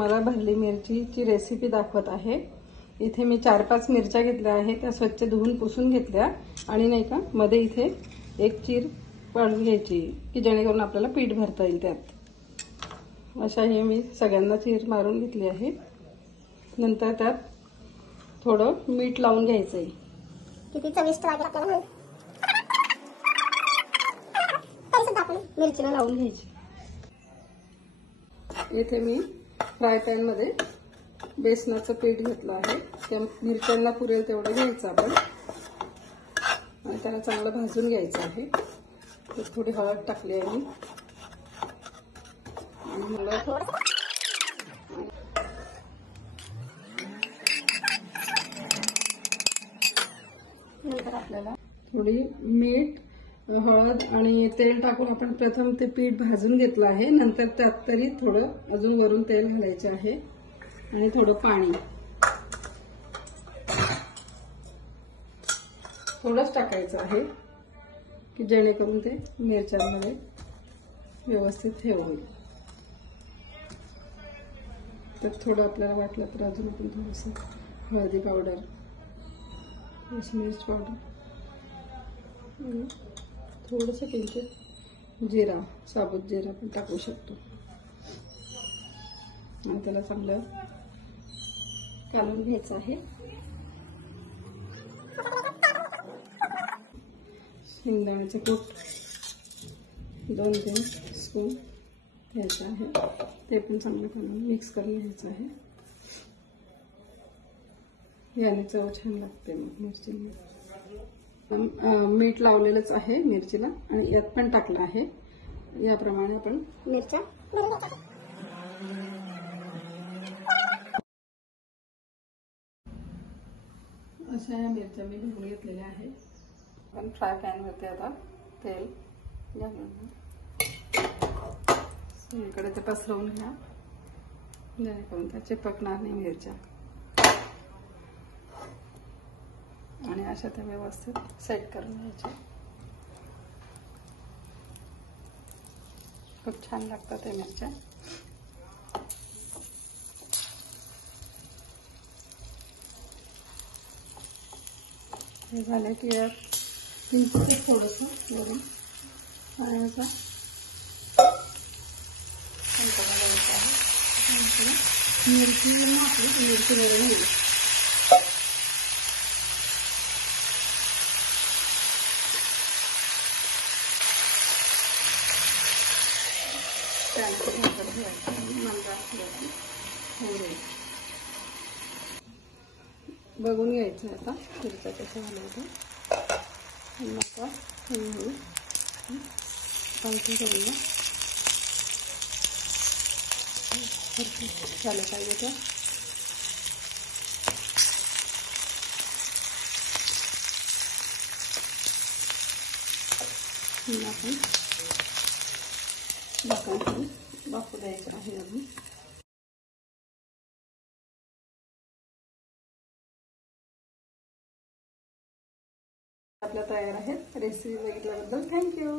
तुम्हाला भरली मिरचीची रेसिपी दाखवत आहे। इथे मी 4-5 मिरच्या घेतल्या आहेत, त्या स्वच्छ धुवून पुसून घेतल्या आणि नाही का मध्ये इथे एक चीर पाडून घ्यायची की जेणेकरून आपल्याला पीठ भरता येईल त्यात। अशा हे मी सगळ्यांना चीर मारून घेतली आहे। नंतर त्यात थोडं मीठ लावून घ्यायचंय। किती चविष्ट लागेल आपल्याला मिरचीला लावून घ्यायची। इथे मी फ्राय पॅन मध्ये बेसनाचं पीठ घेतलं आहे, त्या मिरच्यांना पुरेल तेवढं घ्यायचं आपण आणि त्याला चांगलं भाजून घ्यायचं आहे। थोडी हळद टाकली आहे मी आणि मला नंतर आपल्याला थोडी मीठ, हळद आणि तेल टाकून आपण प्रथम ते पीठ भाजून घेतलं आहे। नंतर त्यात तरी थोडं अजून वरून तेल घालायचे आहे आणि थोडं पाणी थोडंच टाकायचं आहे की जेणेकरून ते मिरच्यांमध्ये व्यवस्थित हे होईल। त्यात थोडं आपल्याला वाटलं तर अजून आपण थोडंसं हळदी पावडर, मिर्च पावडर आणि थोडंसं किंचित जिरा, साबुत जिरा पण टाकू शकतो आणि त्याला चांगलं कालवून घ्यायचं आहे। शेंगदाण्याचे कूट 2-3 स्पून घ्यायचं आहे, ते पण चांगलं करून मिक्स करून घ्यायचं आहे। याने चव छान लागते मिरचीला। मीठ लावलेलंच आहे मिरचीला आणि यात पण टाकलं आहे। याप्रमाणे आपण मिरच्या अशा या मिरच्या मी भरून घेतलेल्या आहेत। आपण फ्राय पॅन वरती आता तेल घालून इकडे ते पसरवून घ्या जेणेकरून त्या चिपकणार नाही मिरच्या आणि अशा त्या व्यवस्थित सेट करून घ्यायच्या। खूप छान लागतात त्या मिरच्या। हे झाले की किंचित थोडंसं वरून पाण्याचा घालायचा आहे। मिरची आपली मिरची वरून येईल। बघून घ्यायचं आता मिरच्या कशा झाल्या होत्या। आता हळूहळू पालखी करूया झालं पाहिजे त्या। आपण झाकण वाफू द्यायचं आहे अजून। आपल्या तयार आहेत। रेसिपी बघितल्याबद्दल थँक्यू।